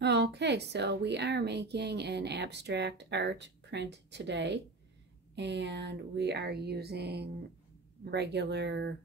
Okay, so we are making an abstract art print today, and we are using regular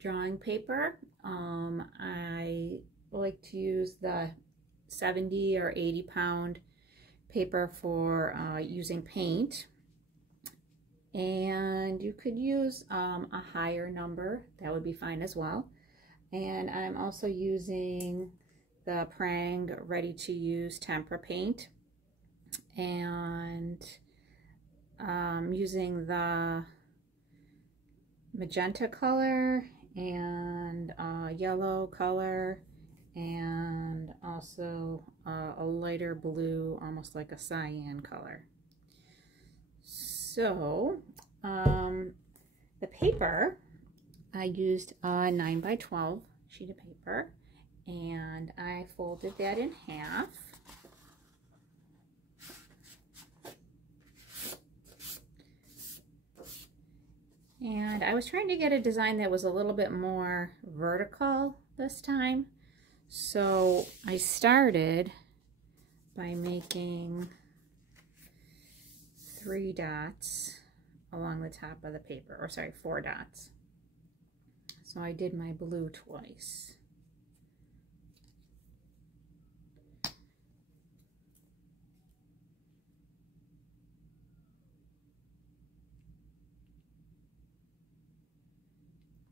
drawing paper. I like to use the 70 or 80 pound paper for using paint, and you could use a higher number, that would be fine as well. And I'm also using the Prang ready to use tempera paint, and using the magenta color and yellow color, and also a lighter blue, almost like a cyan color. So the paper, I used a 9 by 12 sheet of paper, and I folded that in half. And I was trying to get a design that was a little bit more vertical this time. So I started by making 3 dots along the top of the paper, or sorry, 4 dots. So I did my blue twice.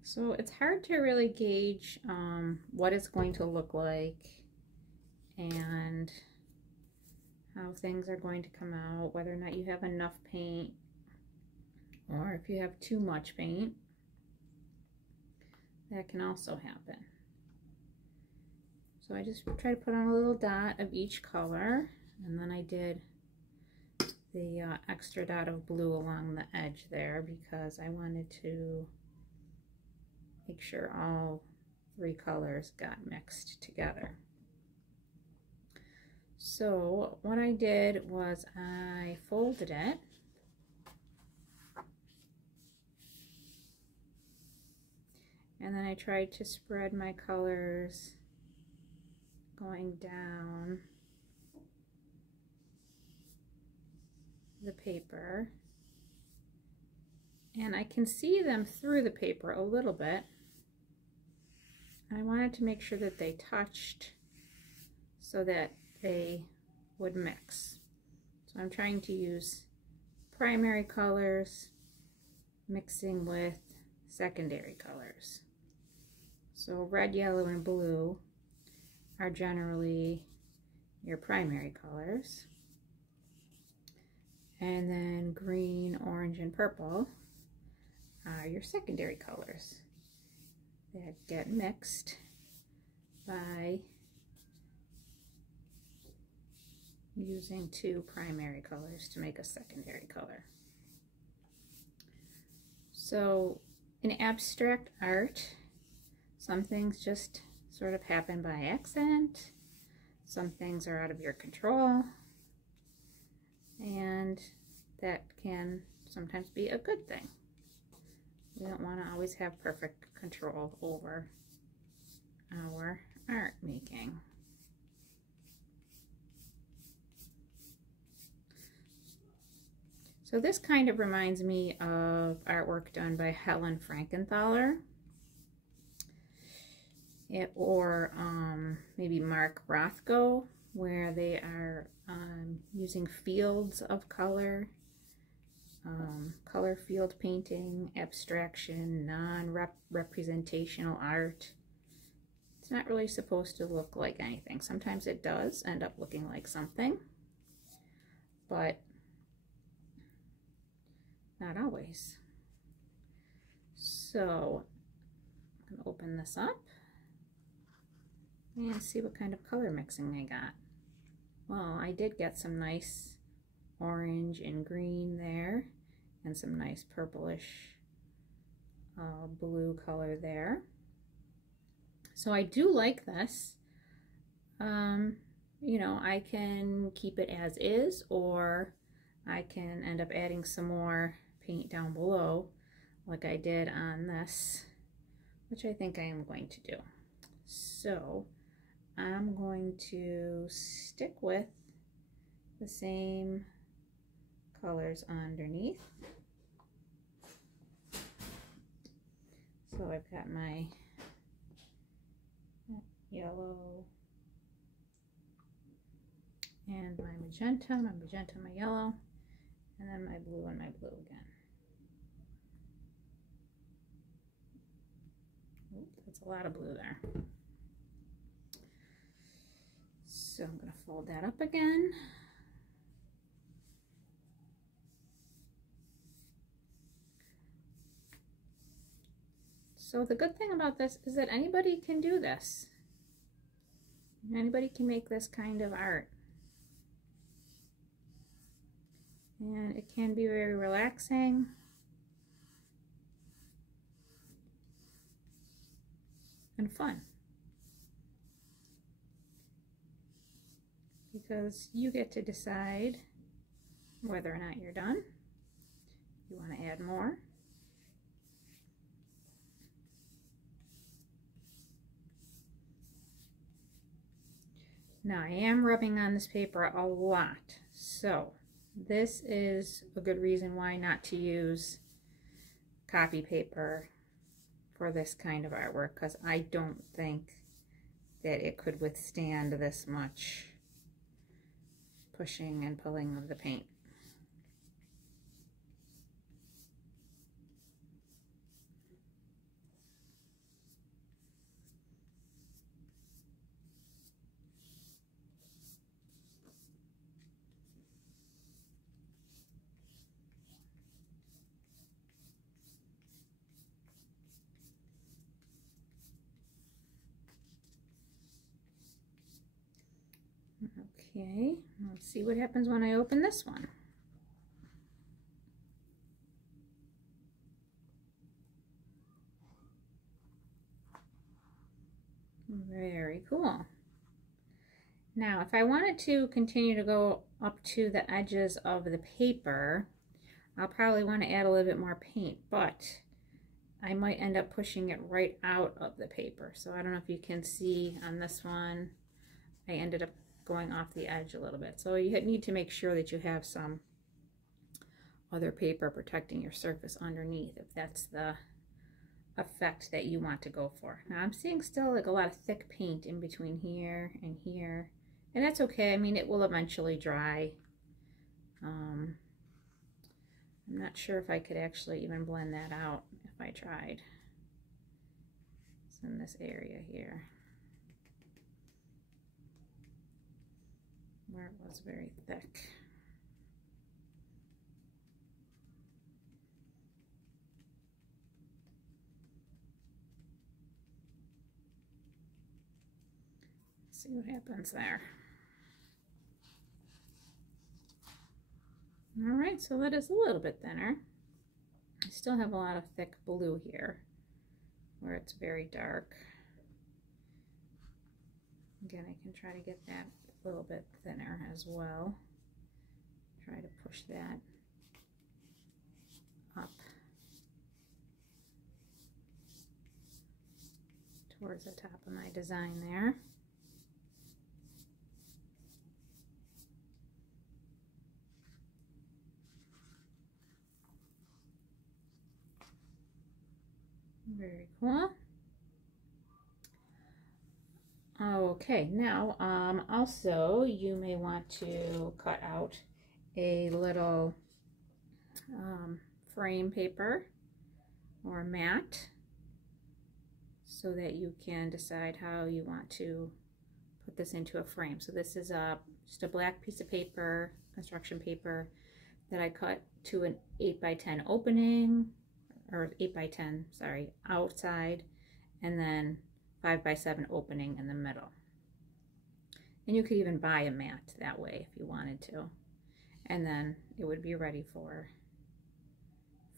So it's hard to really gauge what it's going to look like and how things are going to come out, whether or not you have enough paint or if you have too much paint. That can also happen. So I just try to put on a little dot of each color, and then I did the extra dot of blue along the edge there because I wanted to make sure all 3 colors got mixed together. So what I did was I folded it, and then I tried to spread my colors going down the paper, and I can see them through the paper a little bit. I wanted to make sure that they touched so that they would mix. So I'm trying to use primary colors mixing with secondary colors. So red, yellow, and blue are generally your primary colors. And then green, orange, and purple are your secondary colors that get mixed by using 2 primary colors to make a secondary color. So in abstract art, some things just sort of happen by accident, some things are out of your control, and that can sometimes be a good thing. We don't want to always have perfect control over our art making. So this kind of reminds me of artwork done by Helen Frankenthaler, or maybe Mark Rothko, where they are using fields of color, color field painting, abstraction, non-representational art. It's not really supposed to look like anything. Sometimes it does end up looking like something, but not always. So I'm going to open this up and see what kind of color mixing I got. Well, I did get some nice orange and green there, and some nice purplish blue color there. So I do like this. You know, I can keep it as is, or I can end up adding some more paint down below like I did on this, which I think I am going to do. So I'm going to stick with the same colors underneath. So I've got my yellow and my magenta, my yellow, and then my blue and my blue again. Oop, that's a lot of blue there. So I'm going to fold that up again. So the good thing about this is that anybody can do this. Anybody can make this kind of art. And it can be very relaxing. And fun. Because you get to decide whether or not you're done. You want to add more. Now I am rubbing on this paper a lot, so this is a good reason why not to use copy paper for this kind of artwork, because I don't think that it could withstand this much pushing and pulling of the paint. Okay, let's see what happens when I open this one. Very cool. Now, if I wanted to continue to go up to the edges of the paper, I'll probably want to add a little bit more paint, but I might end up pushing it right out of the paper. So I don't know if you can see on this one, I ended up going off the edge a little bit. So you need to make sure that you have some other paper protecting your surface underneath if that's the effect that you want to go for. Now I'm seeing still like a lot of thick paint in between here and here, and that's okay. I mean, it will eventually dry. I'm not sure if I could actually even blend that out if I tried. It's in this area here where it was very thick. See what happens there. All right, so that is a little bit thinner. I still have a lot of thick blue here where it's very dark. Again, I can try to get that a little bit thinner as well. Try to push that up towards the top of my design there. Very cool. Okay, now also you may want to cut out a little frame paper or mat so that you can decide how you want to put this into a frame. So this is just a black piece of paper, construction paper, that I cut to an 8x10 opening, or 8x10, sorry, outside, and then 5x7 opening in the middle. And you could even buy a mat that way if you wanted to. And then it would be ready for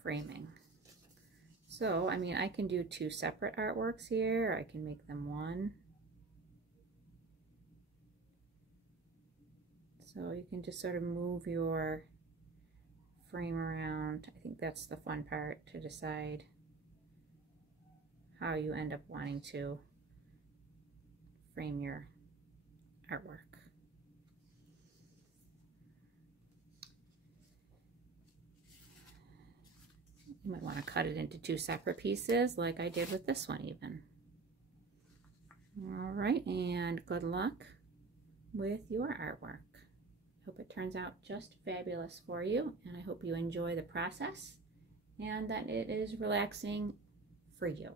framing. So, I mean, I can do two separate artworks here, or I can make them one. So you can just sort of move your frame around. I think that's the fun part, to decide how you end up wanting to frame your artwork. You might want to cut it into 2 separate pieces like I did with this one even. All right, and good luck with your artwork. Hope it turns out just fabulous for you, and I hope you enjoy the process and that it is relaxing for you.